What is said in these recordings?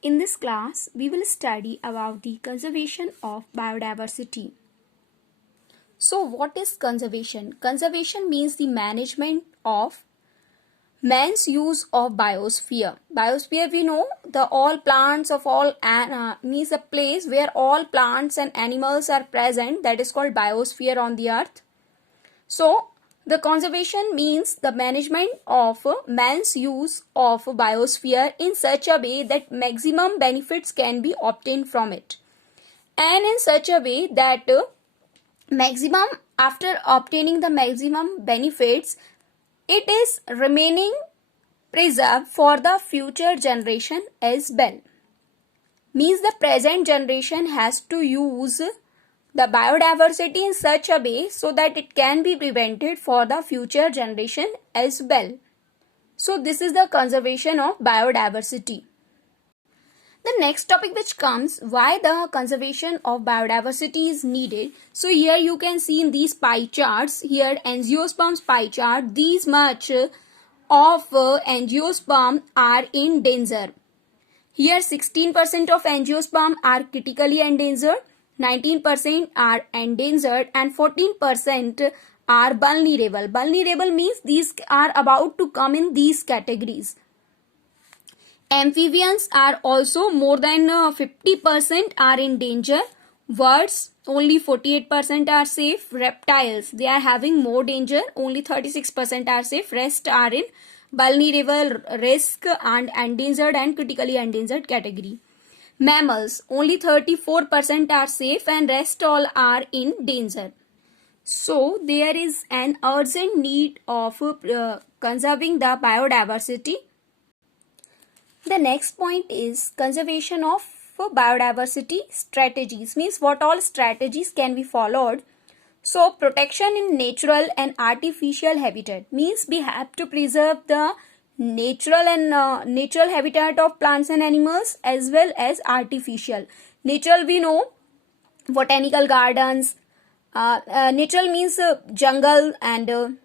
In this class, we will study about the conservation of biodiversity. So, what is conservation? Conservation means the management of man's use of biosphere. Biosphere, we know, the all plants of all means a place where all plants and animals are present. That is called biosphere on the earth. So, the conservation means the management of man's use of biosphere in such a way that maximum benefits can be obtained from it, and in such a way that after obtaining the maximum benefits, it is remaining preserved for the future generation as well. Means the present generation has to use the biodiversity in such a way so that it can be prevented for the future generation as well. So this is the conservation of biodiversity. The next topic which comes, why the conservation of biodiversity is needed. So here you can see in these pie charts, here angiosperms pie chart, these much of angiosperm are in danger. Here 16% of angiosperm are critically endangered, 19% are endangered, and 14% are vulnerable. Vulnerable means these are about to come in these categories. Amphibians are also more than 50% are in danger. Birds, only 48% are safe. Reptiles, they are having more danger, only 36% are safe. Rest are in vulnerable, risk, and endangered and critically endangered category. Mammals, only 34% are safe and rest all are in danger. So there is an urgent need of conserving the biodiversity. The next point is conservation of biodiversity strategies. Means what all strategies can be followed. So protection in natural and artificial habitat means we have to preserve the natural and natural habitat of plants and animals as well as artificial. Natural, we know, botanical gardens. Natural means jungle and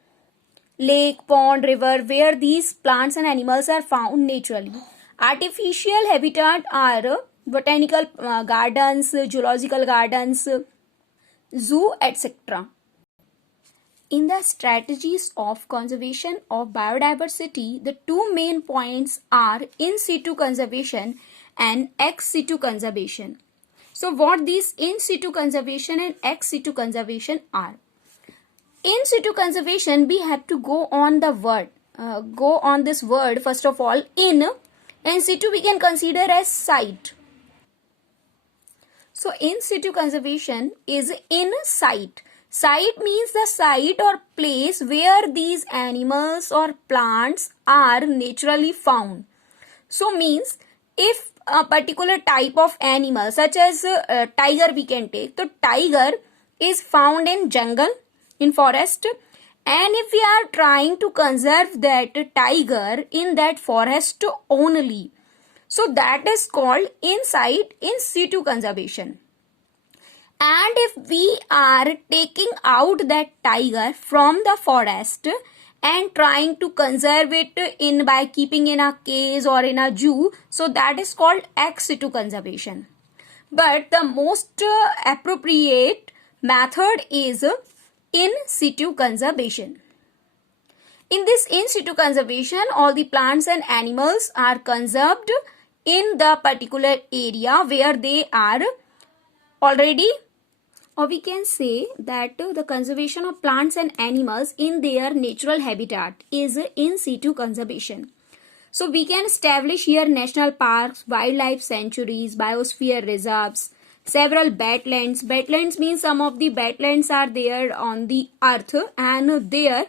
lake, pond, river, where these plants and animals are found naturally. Artificial habitat are botanical gardens, zoological gardens, zoo, etc. In the strategies of conservation of biodiversity, the two main points are in situ conservation and ex situ conservation. So what these in situ conservation and ex situ conservation are? In situ conservation, we have to go on the word. Go on this word first of all. In situ we can consider as site. So in situ conservation is in site. Site means the site or place where these animals or plants are naturally found. So means if a particular type of animal such as tiger we can take. So tiger is found in jungle, in forest, and if we are trying to conserve that tiger in that forest only, so that is called in situ conservation. And if we are taking out that tiger from the forest and trying to conserve it in by keeping in a cage or in a zoo, so that is called ex situ conservation. But the most appropriate method is in situ conservation. In this in situ conservation, all the plants and animals are conserved in the particular area where they are already, or we can say that the conservation of plants and animals in their natural habitat is in situ conservation. So we can establish here national parks, wildlife sanctuaries, biosphere reserves, several wetlands. Wetlands means some of the wetlands are there on the earth, and there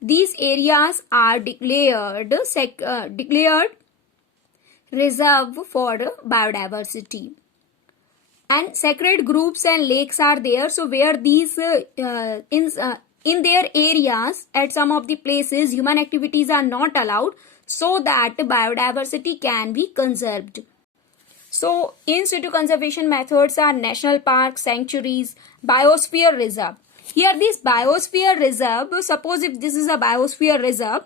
these areas are declared reserve for biodiversity. And sacred groups and lakes are there. So where these in their areas at some of the places human activities are not allowed, so that biodiversity can be conserved. So in situ conservation methods are national parks, sanctuaries, biosphere reserve. Here this biosphere reserve, suppose if this is a biosphere reserve,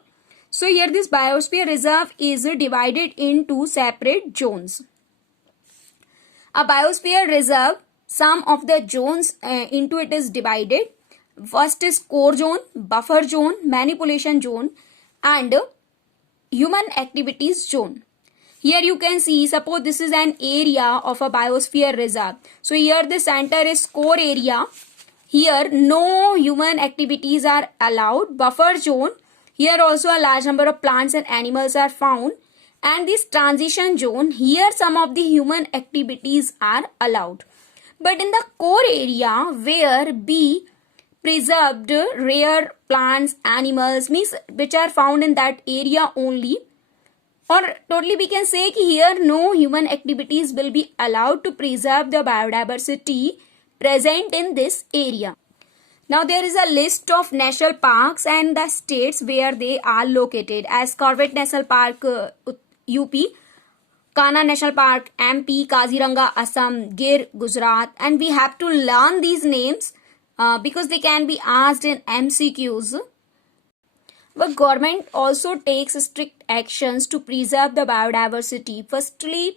so here this biosphere reserve is divided into separate zones. A biosphere reserve, some of the zones into it is divided. First is core zone, buffer zone, manipulation zone, and human activities zone. Here you can see, suppose this is an area of a biosphere reserve. So here the center is core area. Here no human activities are allowed. Buffer zone, here also a large number of plants and animals are found. And this transition zone, here some of the human activities are allowed. But in the core area where be preserved rare plants, animals, means which are found in that area only, or totally we can say कि here no human activities will be allowed to preserve the biodiversity present in this area. Now there is a list of national parks and the states where they are located, as Corvette National Park UP, Kanha National Park MP, Kaziranga Assam, Gir Gujarat, and we have to learn these names because they can be asked in MCQs. But government also takes strict actions to preserve the biodiversity. Firstly,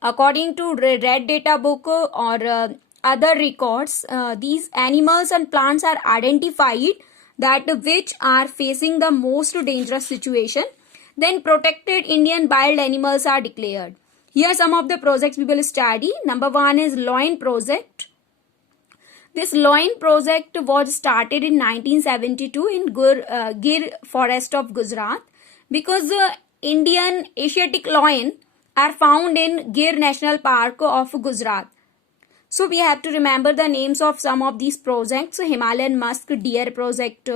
according to Red Data Book or other records, these animals and plants are identified that which are facing the most dangerous situation. Then protected Indian wild animals are declared. Here some of the projects we will study. Number 1 is Loin Project. This Loin project was started in 1972 in Gir forest of Gujarat, because Indian Asiatic loin are found in Gir National Park of Gujarat. So we have to remember the names of some of these projects: Himalayan Musk Deer Project,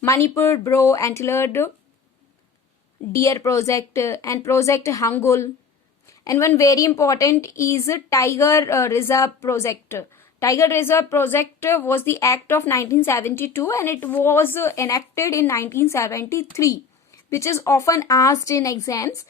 Manipur Bro Antlered Deer Project, and Project Hangul. And one very important is Tiger Reserve Project. Tiger Reserve Project was the act of 1972 and it was enacted in 1973, which is often asked in exams.